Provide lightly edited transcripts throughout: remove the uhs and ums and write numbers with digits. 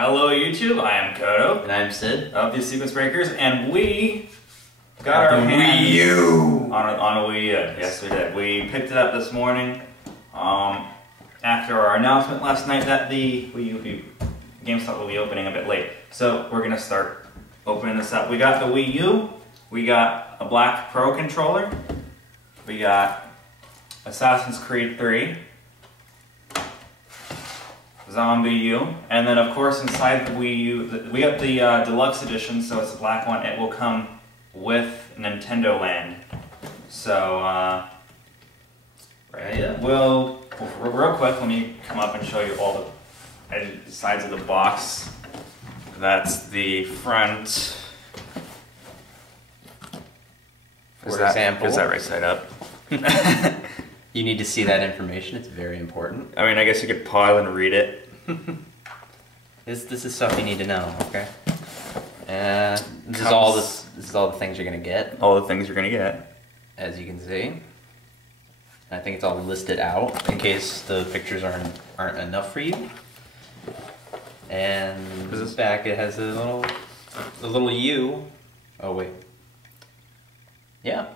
Hello YouTube, I am Koto. And I'm Cyd. Of TheSequenceBreakers, and we got our hands Wii U! on a Wii U. Yes, we did. We picked it up this morning after our announcement last night that the Wii U GameStop will be opening a bit late. So we're going to start opening this up. We got the Wii U, we got a Black Pro controller, we got Assassin's Creed 3, Zombie U, and then of course inside the Wii U, we got the Deluxe Edition, so it's a black one. It will come with Nintendo Land. So, well, real quick, let me come up and show you all the sides of the box. That's the front. For example. Is that right side up? You need to see that information, it's very important. I mean, I guess you could pause and read it. This is stuff you need to know, okay? This is all the things you're gonna get. All the things you're gonna get. As you can see. I think it's all listed out in case the pictures aren't enough for you. And this back it has a little U. Oh wait. Yeah.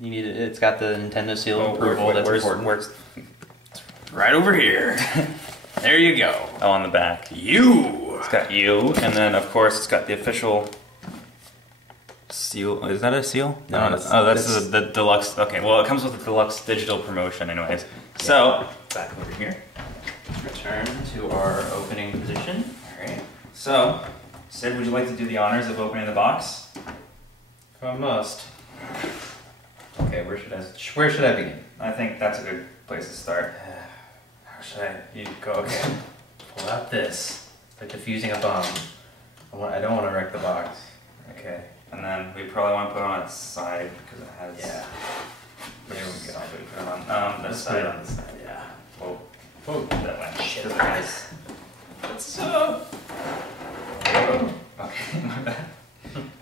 You need it. It's got the Nintendo seal of approval. That's important. It's right over here. There you go. Oh, on the back. U. It's got U, and then of course it's got the official seal. Is that a seal? No, that's the deluxe. Okay, well it comes with the deluxe digital promotion, anyways. Yeah. So back over here. Return to our opening position. All right. So, Cyd, would you like to do the honors of opening the box? If I must. Okay, where should I begin? I think that's a good place to start. How should I? You go. Okay. Pull out this. It's like defusing a bomb. I don't want to wreck the box. Okay. And then we probably want to put it on its side because it has. Yeah. There we go. Put it on this side. On this side. Yeah. Whoa. Whoa. That went Shit. guys. What's so? Okay. My bad.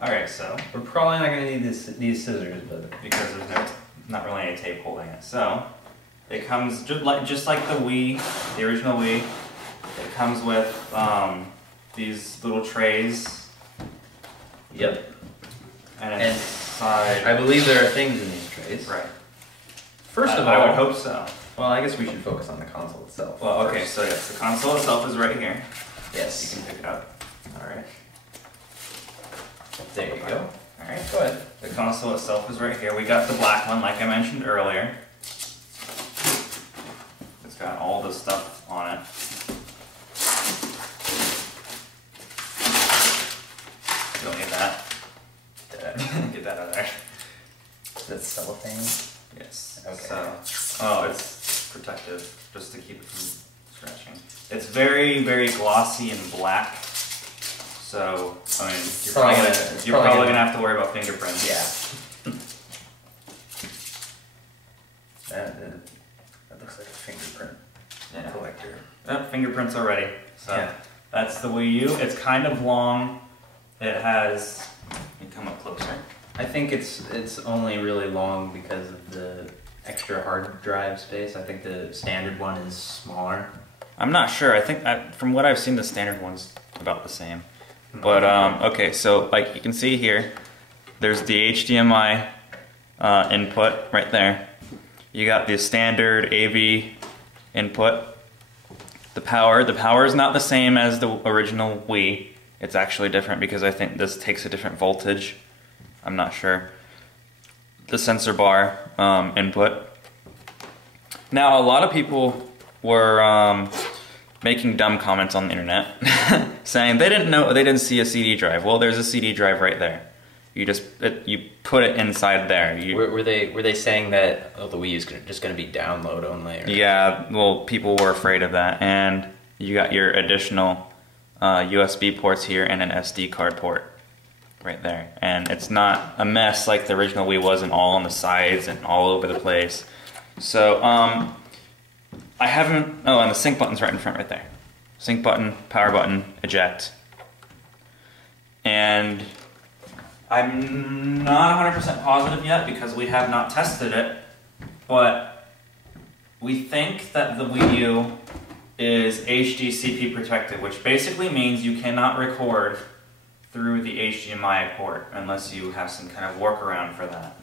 All right. So we're probably not going to need these scissors, but because there's not really any tape holding it. So it comes just like the Wii, the original Wii. It comes with these little trays. Yep. And inside, I believe there are things in these trays. Right. First of all, I would hope so. Well, I guess we should focus on the console itself. Well, okay. So yes, the console itself is right here. Yes. You can pick it up. All right. There you go. All right. Go ahead. The console itself is right here. We got the black one, like I mentioned earlier. It's got all the stuff on it. You don't need that. Get that out of there. Is that cellophane? Yes. Okay. So, it's protective, just to keep it from scratching. It's very, very glossy and black. So, I mean, you're probably gonna have to worry about fingerprints. Yeah. That looks like a fingerprint collector. Yep, fingerprints already. So yeah. That's the Wii U. It's kind of long. It has. You can come up closer. I think it's only really long because of the extra hard drive space. I think the standard one is smaller. I'm not sure. I think from what I've seen, the standard one's about the same. But okay, so like you can see here, there's the HDMI input right there. You got the standard AV input. The power is not the same as the original Wii. It's actually different because I think this takes a different voltage. I'm not sure. The sensor bar input. Now a lot of people were making dumb comments on the internet saying they didn't see a CD drive. Well, there's a CD drive right there. You put it inside there. Were they saying that the Wii U is just going to be download only? Or yeah, well, people were afraid of that, and you got your additional USB ports here and an SD card port right there, and it's not a mess like the original Wii was, and all on the sides and all over the place. So I haven't. Oh, and the sync button's right in front, right there. Sync button, power button, eject. And I'm not 100% positive yet because we have not tested it, but we think that the Wii U is HDCP protected, which basically means you cannot record through the HDMI port unless you have some kind of workaround for that.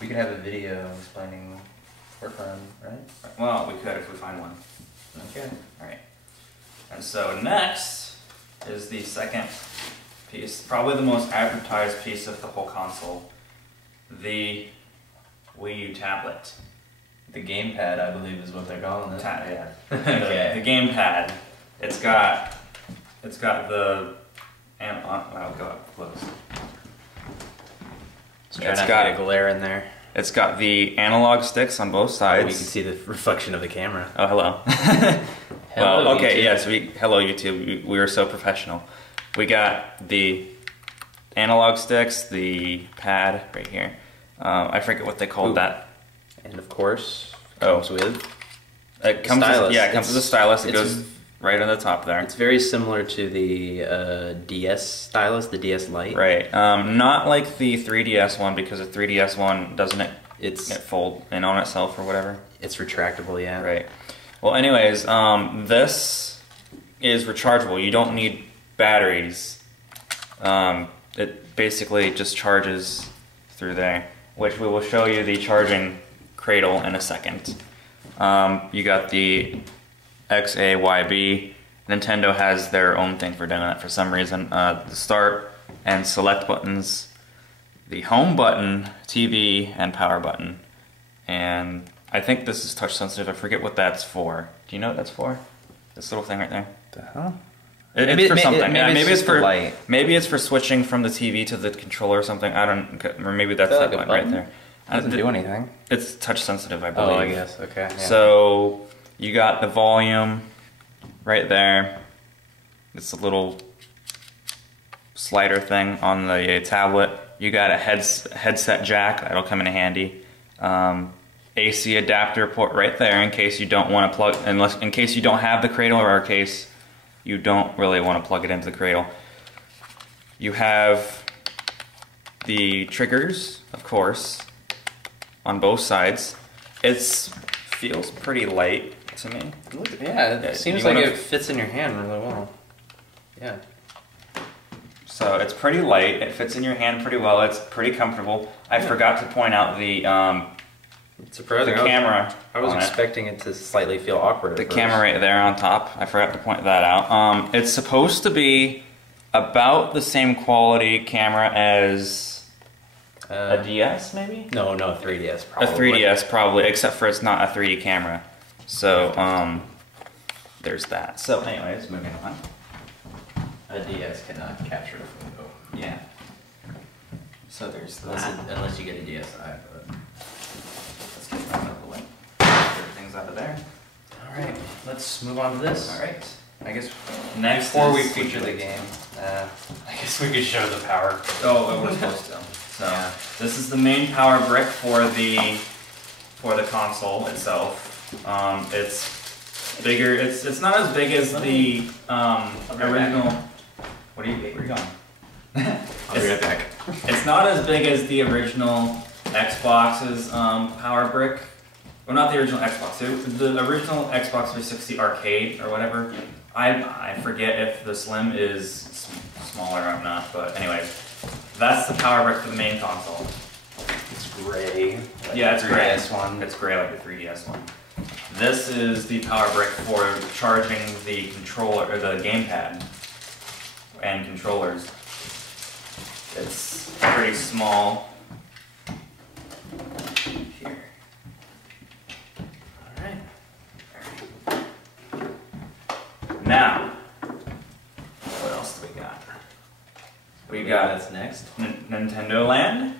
We could have a video explaining workaround, right? Well, we could if we find one. Okay. Alright. And so next is the second piece, probably the most advertised piece of the whole console, the Wii U tablet. The gamepad, I believe, is what they're calling it. Yeah. Okay. The gamepad. It's got the I'll go up close. It's got a glare in there. It's got the analog sticks on both sides. Oh, you can see the reflection of the camera. Oh, hello. Hello, well, okay, YouTube. yes, hello YouTube. We are so professional. We got the analog sticks, the pad right here. I forget what they called that. And of course, it comes with it comes stylus. It comes with a stylus. It goes right on the top there. It's very similar to the DS stylus, the DS Lite. Right. Not like the 3DS one, because the 3DS one doesn't it fold in on itself or whatever. It's retractable, yeah. Right. Well, anyways, this is rechargeable. You don't need batteries. It basically just charges through there, which we will show you the charging cradle in a second. You got the XAYB. Nintendo has their own thing for doing that for some reason. The start and select buttons, the home button, TV, and power button. And I think this is touch sensitive. I forget what that's for. Do you know what that's for? This little thing right there. The hell? It's for something. Maybe it's for light. Maybe it's for switching from the TV to the controller or something. I don't. Or maybe that's that button right there. It doesn't do anything. It's touch sensitive, I believe. Oh, I guess. Okay. Yeah. So you got the volume right there. It's a little slider thing on the tablet. You got a headset jack. That'll come in handy. AC adapter port right there in case you don't want to plug, in case you don't have the cradle, or in case you don't really want to plug it into the cradle. You have the triggers, of course, on both sides. It feels pretty light to me. Yeah, it seems like it fits in your hand really well. Yeah. So it's pretty light. It fits in your hand pretty well. It's pretty comfortable. I forgot to point out the surprising. Camera. I was expecting it to slightly feel awkward. The camera right there on top. I forgot to point that out. It's supposed to be about the same quality camera as a DS, maybe? No, 3DS probably. A 3DS probably, except for it's not a 3D camera. So there's that. So anyways, moving on. A DS cannot capture a photo. Yeah. So there's that. Unless you get a DSi, but let's get that out of the way. Get everything's out of there. Alright, let's move on to this. Alright. I guess next, before we feature the game, I guess we could show the power. Oh, we're supposed to. So yeah. This is the main power brick for the console itself. It's bigger. It's not as big as the original. Where are you going? I'll be right back. It's not as big as the original Xbox's power brick. Well, not the original Xbox. The original Xbox 360 arcade or whatever. I forget if the Slim is smaller or not, but anyways, that's the power brick for the main console. It's gray. Like yeah, it's the gray. 3DS one. It's gray like the 3DS one. This is the power brick for charging the controller or the gamepad and controllers. It's pretty small. Here. Alright. Now, what else do we got? We got that's next. Nintendo Land.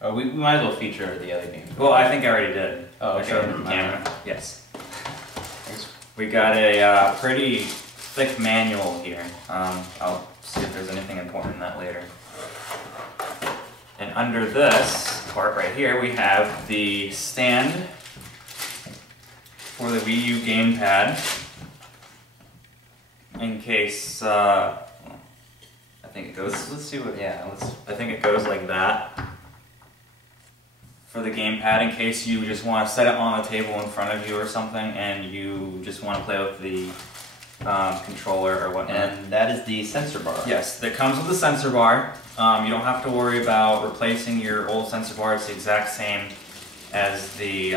Oh, we might as well feature the other games. Well, I think I already did. Oh, okay. I showed the camera. Yes. We got a pretty thick manual here. I'll see if there's anything important in that later. And under this part right here, we have the stand for the Wii U gamepad. In case, I think it goes. Let's see what. Yeah, I think it goes like that. for the gamepad in case you just want to set it on the table in front of you or something and you just want to play with the controller or whatnot. And that is the sensor bar. Yes, that comes with the sensor bar. You don't have to worry about replacing your old sensor bar. It's the exact same as the...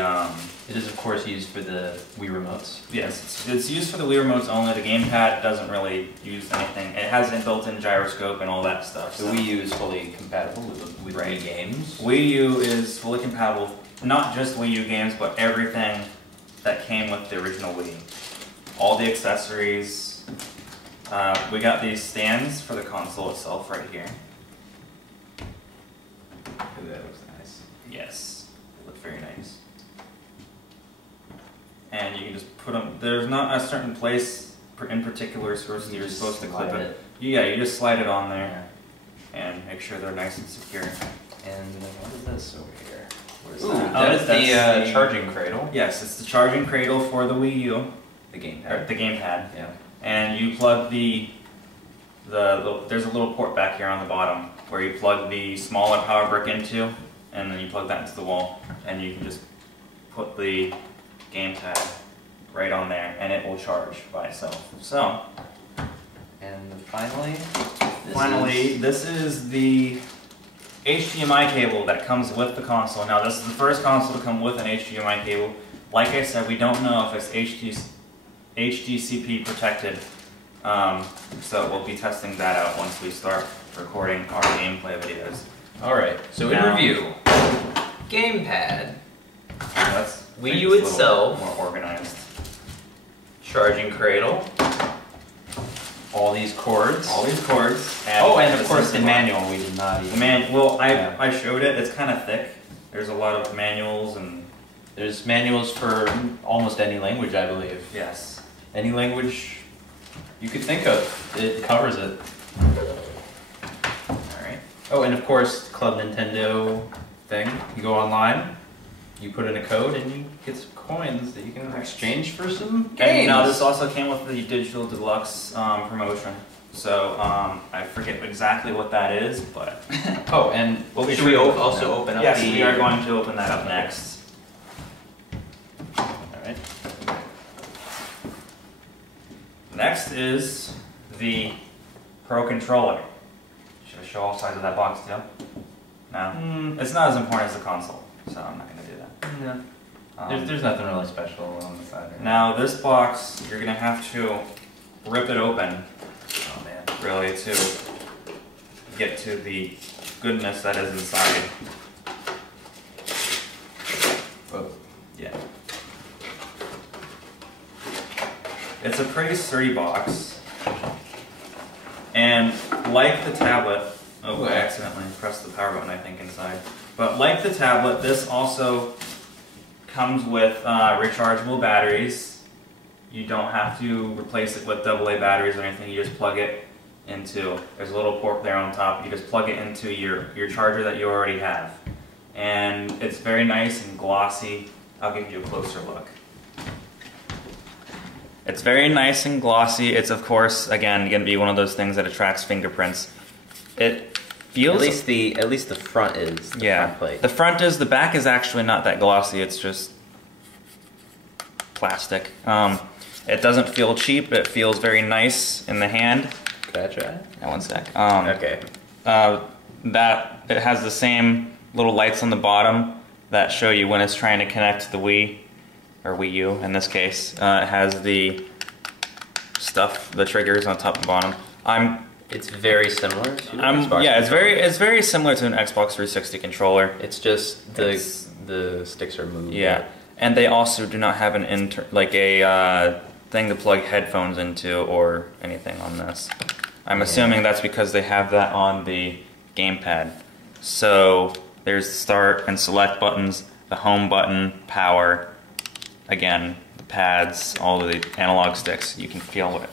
It is, of course, used for the Wii remotes. Yes, it's used for the Wii remotes only. The gamepad doesn't really use anything. It has a built-in gyroscope and all that stuff. The Wii U is fully compatible with Wii games. Wii U is fully compatible, not just Wii U games, but everything that came with the original Wii. All the accessories. We got these stands for the console itself right here. Ooh, that looks nice. Yes, they look very nice. And you can just put them, there's not a certain place in particular you're supposed to clip it. Yeah, you just slide it on there and make sure they're nice and secure. And what is this over here? What is Ooh, that? that's the charging cradle. Yes, it's the charging cradle for the Wii U. The gamepad. The gamepad. Yeah. And you plug there's a little port back here on the bottom where you plug the smaller power brick into, and then you plug that into the wall, and you can just put the gamepad right on there, and it will charge by itself. So, and finally, this is the HDMI cable that comes with the console. Now, this is the first console to come with an HDMI cable. Like I said, we don't know if it's HDCP protected, so we'll be testing that out once we start recording our gameplay videos. Alright, so in review, gamepad, That's Wii U itself, more organized. Charging cradle, all these cords. And of course the manual we did not even. I showed it. It's kind of thick. There's a lot of manuals and... There's manuals for almost any language, I believe. Yes. Any language you could think of, it covers it. Alright. Oh, and of course, Club Nintendo thing. You go online, you put in a code, and you get some coins that you can exchange for some games. And now this also came with the Digital Deluxe promotion. So I forget exactly what that is, but... Oh, and should we also open up Yes, we are going to open that up next. Alright. Next is the Pro Controller. Should I show all sides of that box too? No? It's not as important as the console, so I'm not going to do that. No. There's nothing really special on the side. Right? Now this box, you're going to have to rip it open, Oh man. really, to get to the goodness that is inside. Whoa. Yeah. It's a pretty sturdy box, and like the tablet, I accidentally pressed the power button I think inside, but like the tablet, this also comes with rechargeable batteries. You don't have to replace it with AA batteries or anything, you just plug it into, there's a little port there on top, you just plug it into your charger that you already have. And it's very nice and glossy. I'll give you a closer look. It's very nice and glossy. It's of course, again, going to be one of those things that attracts fingerprints. It feels... At least the front is the front plate. The front is, the back is actually not that glossy, it's just plastic. It doesn't feel cheap, it feels very nice in the hand. Can I try it? Yeah, one sec. Okay. It has the same little lights on the bottom that show you when it's trying to connect to the Wii, or Wii U in this case. It has the stuff, the triggers on top and bottom. It's very similar to an Xbox. Yeah, it's very similar to an Xbox 360 controller. It's just the sticks are moved. Yeah, and they also do not have an thing to plug headphones into or anything on this. I'm assuming that's because they have that on the gamepad. So there's the start and select buttons, the home button, power, again, the pads, all of the analog sticks. You can feel what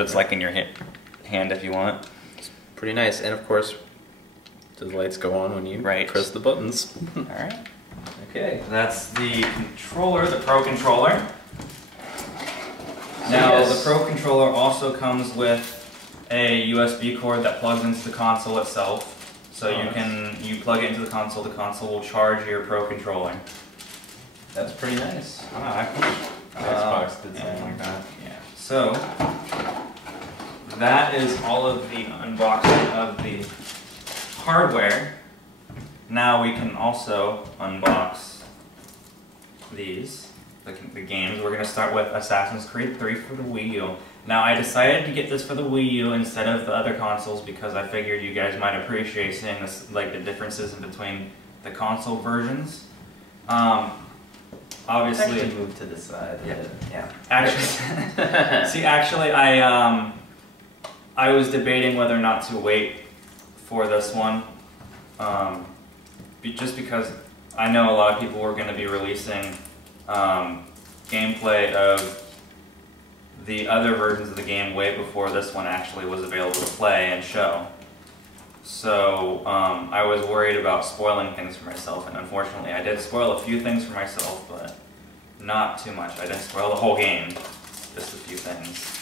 it's like in your hand if you want. It's pretty nice, and of course, the lights go on when you press the buttons. Alright. Okay, that's the controller, the Pro Controller. Now, the Pro Controller also comes with a USB cord that plugs into the console itself. So you plug it into the console will charge your Pro controller. That's pretty nice. Xbox did something like that. Yeah. So that is all of the unboxing of the hardware. Now we can also unbox these, the games. We're going to start with Assassin's Creed 3 for the Wii U. Now I decided to get this for the Wii U instead of the other consoles because I figured you guys might appreciate seeing this, like the differences in between the console versions. Obviously, actually move to the side. Yeah. Actually, see, actually, I was debating whether or not to wait for this one, just because I know a lot of people were going to be releasing gameplay of the other versions of the game way before this one actually was available to play and show. So I was worried about spoiling things for myself, and unfortunately I did spoil a few things for myself, but not too much. I didn't spoil the whole game, just a few things.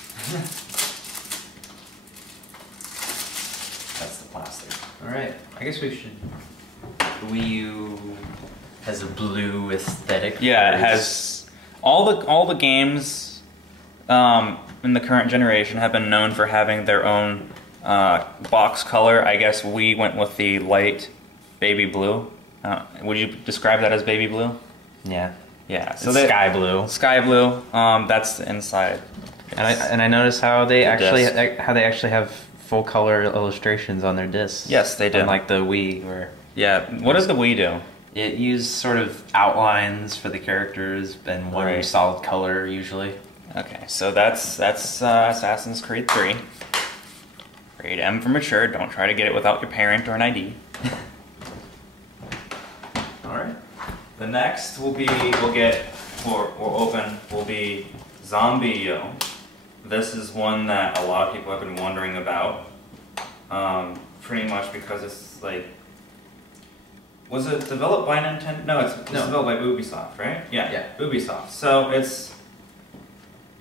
That's the plastic. Alright, I guess we should... The Wii U has a blue aesthetic. Yeah, it has... All the games in the current generation have been known for having their own box color. I guess we went with the light baby blue. Would you describe that as baby blue? Yeah. Yeah. So sky blue. Sky blue. That's the inside. And I noticed how they actually have full color illustrations on their discs. Yes, they do. Unlike the Wii, where what does the Wii do? It used sort of outlines for the characters and one solid color usually. Okay, so that's Assassin's Creed 3. Rated M for mature. Don't try to get it without your parent or an ID. All right. The next will be we'll be Zombie-Yo. This is one that a lot of people have been wondering about. Pretty much because it's like, was it developed by Nintendo? No, it's developed by Ubisoft, right? Yeah. Ubisoft. So I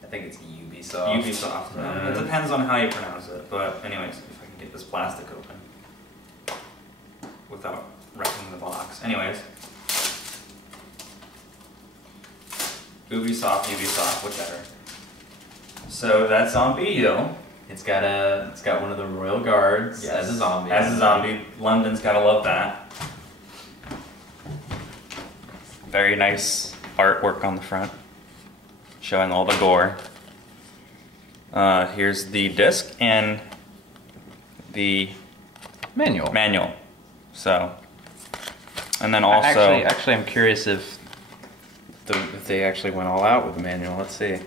think it's Ubisoft. Ubisoft. It depends on how you pronounce it, but anyways, if I can get this plastic open without wrecking the box. Anyways, Ubisoft, whichever. So that's Zombie-Yo. It's got one of the Royal Guards as a zombie. As a zombie. London's gotta love that. Very nice artwork on the front, showing all the gore. Here's the disc and the manual. So, and then also actually, I'm curious if they actually went all out with the manual. Let's see.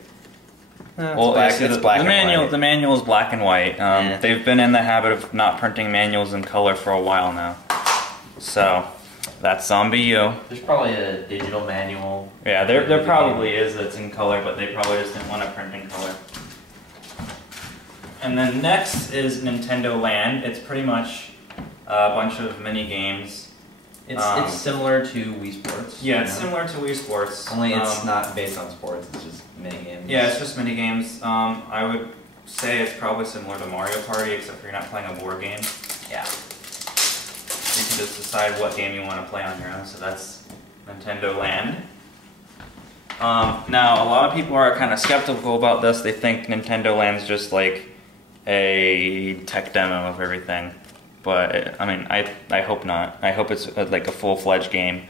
Well, it's black and white. The manual is black and white. They've been in the habit of not printing manuals in color for a while now. So that's Zombie-Yo. There's probably a digital manual. Yeah, there probably is that's in color, but they probably just didn't want to print in color. And then next is Nintendo Land. It's pretty much a bunch of mini games. It's similar to Wii Sports. Yeah, it's similar to Wii Sports. Only it's not based on sports, it's just mini games. Yeah, it's just mini games. I would say it's probably similar to Mario Party, except for you're not playing a board game. Yeah. You can just decide what game you want to play on your own, so that's Nintendo Land. Now, a lot of people are kind of skeptical about this. They think Nintendo Land's just like a tech demo of everything. But, I mean, I hope not. I hope it's like a full-fledged game.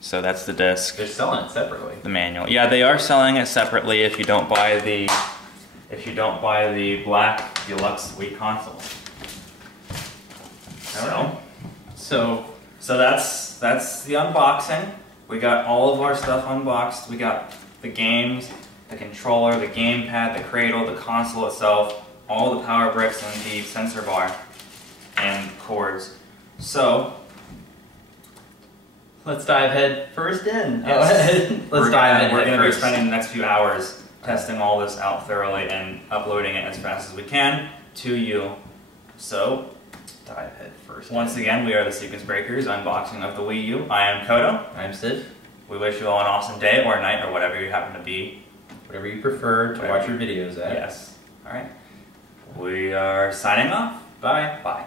So that's the disc. They're selling it separately. The manual. Yeah, they are selling it separately if you don't buy the black deluxe Wii console. So that's the unboxing. We got all of our stuff unboxed. We got the games, the controller, the gamepad, the cradle, the console itself, all the power bricks, and the sensor bar and cords. So let's dive head first in. Yes. Let's dive in. We're going to be spending the next few hours testing all this out thoroughly and uploading it as fast as we can to you. So dive head first. Once again, we are the TheSequenceBreakers, unboxing of the Wii U. I am Koto. I'm Cyd. We wish you all an awesome day or night or whatever you happen to be. Whatever you prefer to watch your videos at. Yes. All right. We are signing off. Bye. Bye.